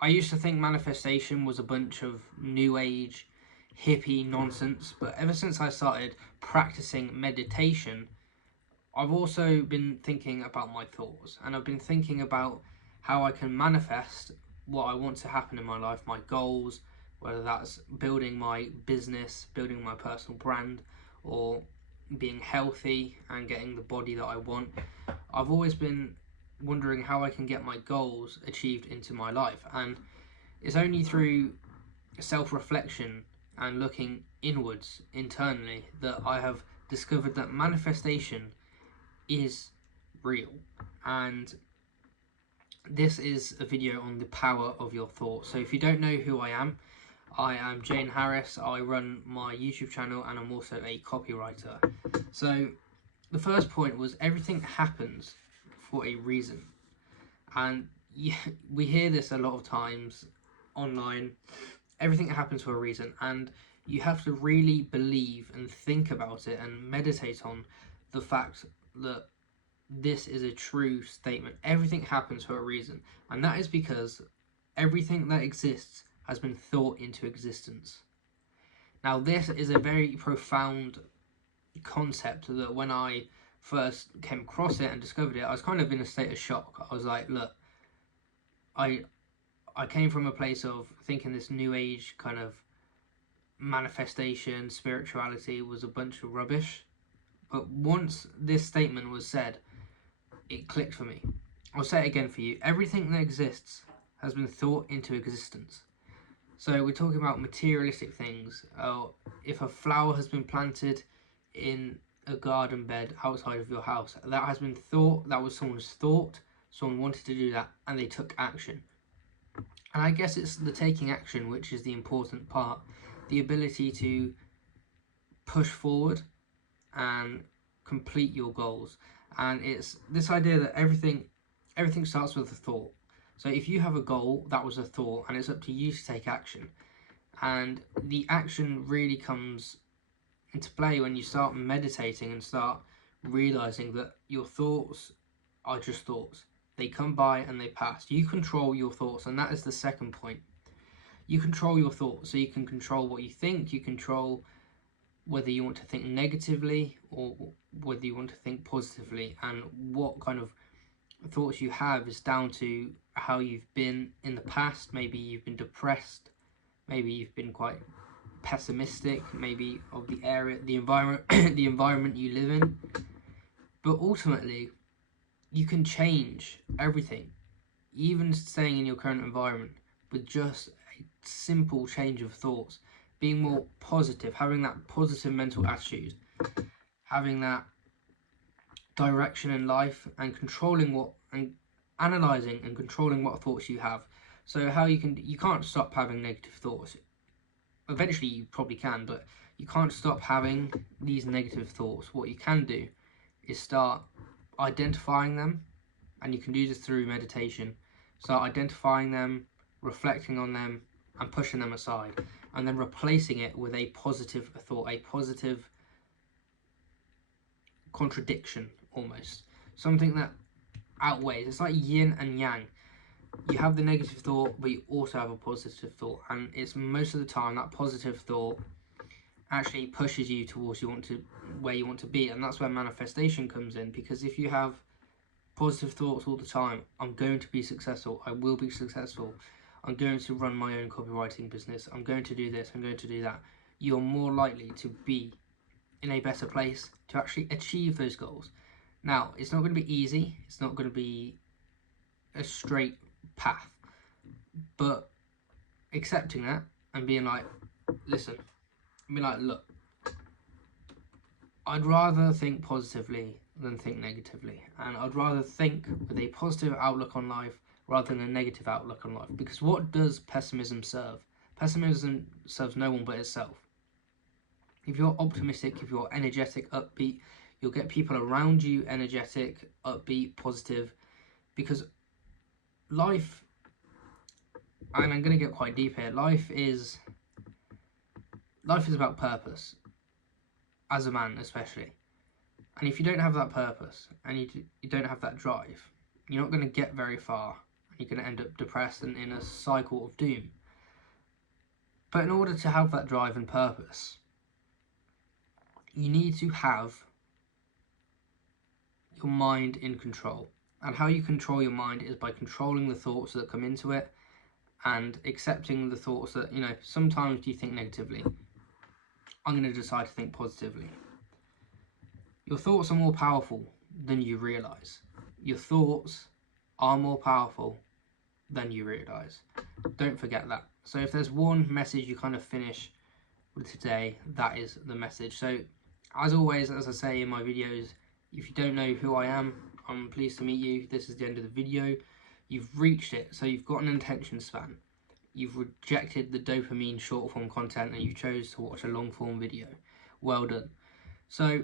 I used to think manifestation was a bunch of new age, hippie nonsense, but ever since I started practicing meditation, I've also been thinking about my thoughts, and I've been thinking about how I can manifest what I want to happen in my life, my goals, whether that's building my business, building my personal brand, or being healthy and getting the body that I want. I've always been wondering how I can get my goals achieved into my life, and it's only through self reflection and looking inwards internally that I have discovered that manifestation is real. And this is a video on the power of your thoughts. So if you don't know who I am Jane Harris. I run my YouTube channel and I'm also a copywriter. So the first point was everything happens for a reason. And yeah, we hear this a lot of times online. Everything happens for a reason, and you have to really believe and think about it and meditate on the fact that this is a true statement. Everything happens for a reason, and that is because everything that exists has been thought into existence. Now, this is a very profound concept that when I first came across it and discovered it, I was kind of in a state of shock. I was like, look, I I came from a place of thinking this new age kind of manifestation, spirituality was a bunch of rubbish. But once this statement was said, it clicked for me. I'll say it again for you. Everything that exists has been thought into existence. So we're talking about materialistic things. If a flower has been planted in a garden bed outside of your house, that has been thought, that was someone's thought, someone wanted to do that, and they took action. And I guess it's the taking action which is the important part. The ability to push forward and complete your goals. And it's this idea that everything starts with a thought. So if you have a goal, that was a thought, and it's up to you to take action. And the action really comes into play when you start meditating and start realizing that your thoughts are just thoughts. They come by and they pass. You control your thoughts, and that is the second point. You control your thoughts, so you can control what you think, you control whether you want to think negatively or whether you want to think positively, and what kind of thoughts you have is down to how you've been in the past. Maybe you've been depressed, maybe you've been quite pessimistic, maybe of the area, the environment the environment you live in. But ultimately you can change everything, even staying in your current environment, with just a simple change of thoughts, being more positive, having that positive mental attitude, having that direction in life, and controlling what and analyzing and controlling what thoughts you have. So how you can't stop having negative thoughts. Eventually you probably can, but you can't stop having these negative thoughts. What you can do is start identifying them, and you can do this through meditation. Start identifying them, reflecting on them, and pushing them aside, and then replacing it with a positive thought, a positive contradiction almost, something that outweighs. It's like yin and yang. You have the negative thought, but you also have a positive thought, and it's most of the time that positive thought actually pushes you towards where you want to be. And that's where manifestation comes in, because if you have positive thoughts all the time, I'm going to be successful, I will be successful, I'm going to run my own copywriting business, I'm going to do this, I'm going to do that, you're more likely to be in a better place to actually achieve those goals. Now, it's not going to be easy, it's not going to be a straight path, but accepting that and being like, listen, be like, look, I'd rather think positively than think negatively, and I'd rather think with a positive outlook on life rather than a negative outlook on life. Because what does pessimism serve? Pessimism serves no one but itself. If you're optimistic, if you're energetic, upbeat, you'll get people around you energetic, upbeat, positive. Because life, and I'm going to get quite deep here, life is about purpose, as a man especially. And if you don't have that purpose and you don't have that drive, you're not going to get very far, You're going to end up depressed and in a cycle of doom. But in order to have that drive and purpose, you need to have your mind in control. And how you control your mind is by controlling the thoughts that come into it and accepting the thoughts that, you know, sometimes you think negatively. I'm going to decide to think positively. Your thoughts are more powerful than you realise. Your thoughts are more powerful than you realise. Don't forget that. So if there's one message you kind of finish with today, that is the message. So as always, as I say in my videos, if you don't know who I am, I'm pleased to meet you. This is the end of the video. You've reached it, so you've got an attention span. You've rejected the dopamine short form content and you chose to watch a long form video. Well done. So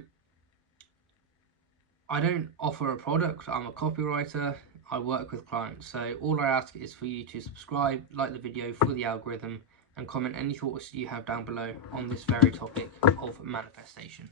I don't offer a product, I'm a copywriter, I work with clients. So all I ask is for you to subscribe, like the video for the algorithm, and comment any thoughts you have down below on this very topic of manifestation.